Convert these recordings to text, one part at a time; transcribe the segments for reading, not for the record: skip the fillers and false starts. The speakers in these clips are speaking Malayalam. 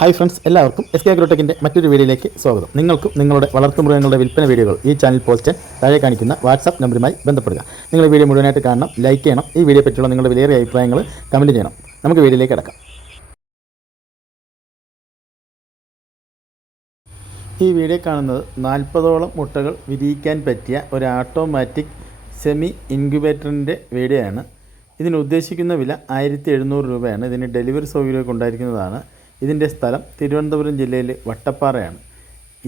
ഹായ് ഫ്രണ്ട്സ്, എല്ലാവർക്കും എസ് കെ അഗ്രോടെക്കിൻ്റെ മറ്റൊരു വീഡിയോയിലേക്ക് സ്വാഗതം. നിങ്ങൾക്കും നിങ്ങളുടെ വളർത്തുമൃഗങ്ങളുടെ വിൽപ്പന വീഡിയോകൾ ഈ ചാനൽ പോസ്റ്റ് താഴെ കാണിക്കുന്ന വാട്സാപ്പ് നമ്പറുമായി ബന്ധപ്പെടുക. നിങ്ങൾ വീഡിയോ മുഴുവനായിട്ട് കാണണം, ലൈക്ക് ചെയ്യണം, ഈ വീഡിയോ പറ്റിയുള്ള നിങ്ങളുടെ വിലയേറിയ അഭിപ്രായങ്ങൾ കമൻറ്റ് ചെയ്യണം. നമുക്ക് വീഡിയോയിലേക്ക് കിടക്കാം. ഈ വീഡിയോ കാണുന്നത് 40ഓളം മുട്ടകൾ വിരിയിക്കാൻ പറ്റിയ ഒരു ഓട്ടോമാറ്റിക് സെമി ഇൻക്യുബേറ്ററിൻ്റെ വീഡിയോ ആണ്. ഇതിന് ഉദ്ദേശിക്കുന്ന വില 1700 രൂപയാണ്. ഇതിന് ഡെലിവറി സൗകര്യമൊക്കെ ഉണ്ടായിരിക്കുന്നതാണ്. ഇതിൻ്റെ സ്ഥലം തിരുവനന്തപുരം ജില്ലയിൽ വട്ടപ്പാറയാണ്.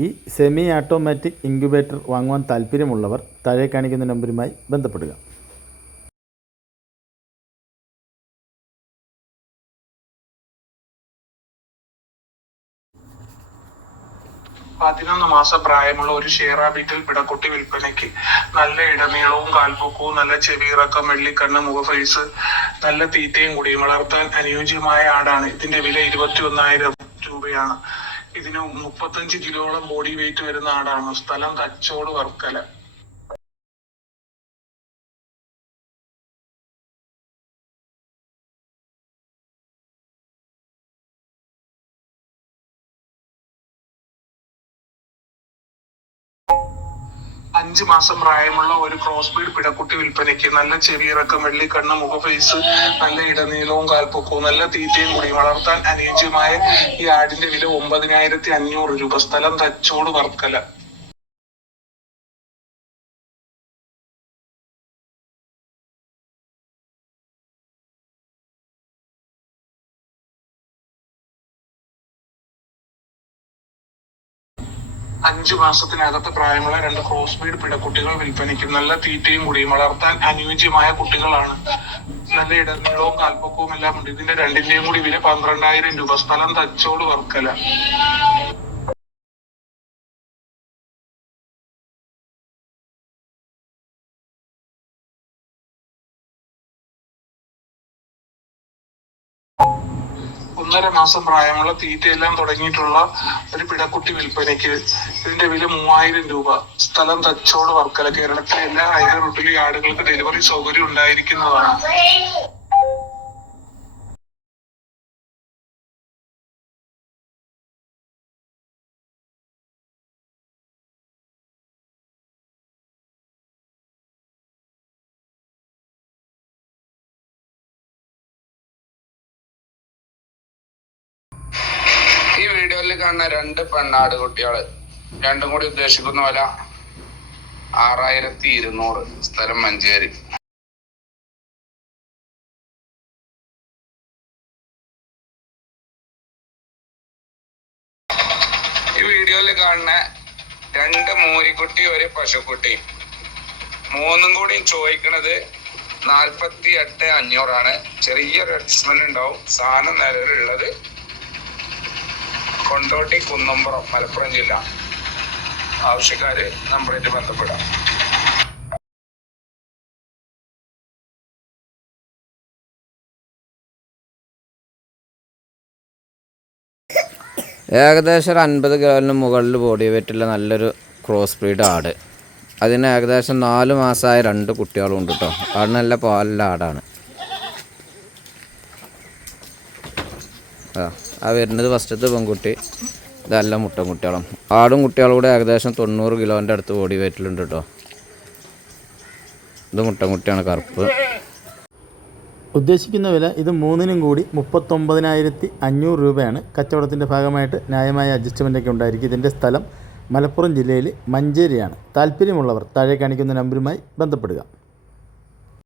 ഈ സെമി ഓട്ടോമാറ്റിക് ഇൻക്യുബേറ്റർ വാങ്ങുവാൻ താല്പര്യമുള്ളവർ താഴെ കാണിക്കുന്ന നമ്പറുമായി ബന്ധപ്പെടുക. പതിനൊന്ന് മാസം പ്രായമുള്ള ഒരു ഷേറ ബീറ്റൽ പിടക്കുട്ടി വിൽപ്പനയ്ക്ക്. നല്ല ഇടനീളവും കാൽപ്പൊക്കവും, നല്ല ചെവിയിറക്കം, വെള്ളിക്കണ്ണ്, മുഖഫേസ്, നല്ല തീറ്റയും കൂടിയും വളർത്താൻ അനുയോജ്യമായ ആടാണ്. ഇതിന്റെ വില 21,000 രൂപയാണ്. ഇതിന് 35 കിലോളം ബോഡി വെയിറ്റ് വരുന്ന ആടാണ്. സ്ഥലം തച്ചോട്, വർക്കല. അഞ്ച് മാസം പ്രായമുള്ള ഒരു ക്രോസ് ബീഡ് പിടക്കുട്ടി വിൽപ്പനയ്ക്ക്. നല്ല ചെവിയിറക്കം, വെള്ളിക്കണ്ണ്, മുഖഫേസ്, നല്ല ഇടനീളവും കാൽപ്പൊക്കവും, നല്ല തീറ്റയും കൂടി വളർത്താൻ അനുയോജ്യമായ ഈ ആടിന്റെ വില 9,500 രൂപ. സ്ഥലം തച്ചോട്, വർക്കല. അഞ്ചു മാസത്തിനകത്ത് പ്രായമുള്ള 2 ക്രോസ് ബീഡ് പിടക്കുട്ടികൾ വിൽപ്പനയ്ക്ക്. നല്ല തീറ്റയും കൂടിയും വളർത്താൻ അനുയോജ്യമായ കുട്ടികളാണ്. നല്ല ഇടനീളവും കാൽപ്പൊക്കവും എല്ലാം ഉണ്ട്. ഇതിന്റെ രണ്ടിന്റെയും കൂടി വില 12,000 രൂപ. സ്ഥലം തച്ചോട്, വർക്കല. ഒന്നര മാസം പ്രായമുള്ള തീറ്റയെല്ലാം തുടങ്ങിയിട്ടുള്ള ഒരു പിടക്കുട്ടി വിൽപ്പനയ്ക്ക്. ഇതിന്റെ വില 3,000 രൂപ. സ്ഥലം തച്ചോട്, വർക്കല. കേരളത്തിലെ എല്ലാ ഹൈവേ റൂട്ടിലും ആടുകൾക്ക് ഡെലിവറി സൗകര്യം ഉണ്ടായിരിക്കുന്നതാണ്. ഈ വീഡിയോയിൽ കാണുന്ന 2 പെണ്ണാട് കുട്ടികള് രണ്ടും കൂടി ഉദ്ദേശിക്കുന്ന വില 6,200. സ്ഥലം മഞ്ചേരി. ഈ വീഡിയോയിൽ കാണുന്ന 2 മൂരിക്കുട്ടി, ഒരു പശുക്കുട്ടി, മൂന്നും കൂടി ചോദിക്കണത് 48,500 ചെറിയൊരു അഡ്ജസ്റ്റ്മെന്റ് ഉണ്ടാവും. സാധനം നിലവിലുള്ളത് കൊണ്ടോട്ടി, കുന്നംപുറം, മലപ്പുറം ജില്ല. ആവശ്യക്കാര് നമ്പറായിട്ട് ബന്ധപ്പെടാം. ഏകദേശം 50 കിലോന് മുകളിൽ ബോഡി വെയിറ്റുള്ള നല്ലൊരു ക്രോസ് ബ്രീഡ് ആട്. അതിന് ഏകദേശം 4 മാസമായ 2 കുട്ടികളും ഉണ്ട് കേട്ടോ. ആട് നല്ല പാലുള്ള ആടാണ്. ആ വരുന്നത് ഫസ്റ്റത്തെ പെൺകുട്ടി. ഇതല്ല മുട്ടൻകുട്ടികളും. ആടും കുട്ടികളും കൂടെ ഏകദേശം 90 കിലോൻ്റെ അടുത്ത് ബോഡി വെയിറ്റിലുണ്ട് കേട്ടോ. ഇത് മുട്ടൻകുട്ടിയാണ്, കറുപ്പ്. ഉദ്ദേശിക്കുന്ന വില ഇത് മൂന്നിനും കൂടി 39,500 രൂപയാണ്. കച്ചവടത്തിൻ്റെ ഭാഗമായിട്ട് ന്യായമായ അഡ്ജസ്റ്റ്മെൻ്റൊക്കെ ഉണ്ടായിരിക്കും. ഇതിൻ്റെ സ്ഥലം മലപ്പുറം ജില്ലയിൽ മഞ്ചേരിയാണ്. താല്പര്യമുള്ളവർ താഴെ കാണിക്കുന്ന നമ്പറുമായി ബന്ധപ്പെടുക.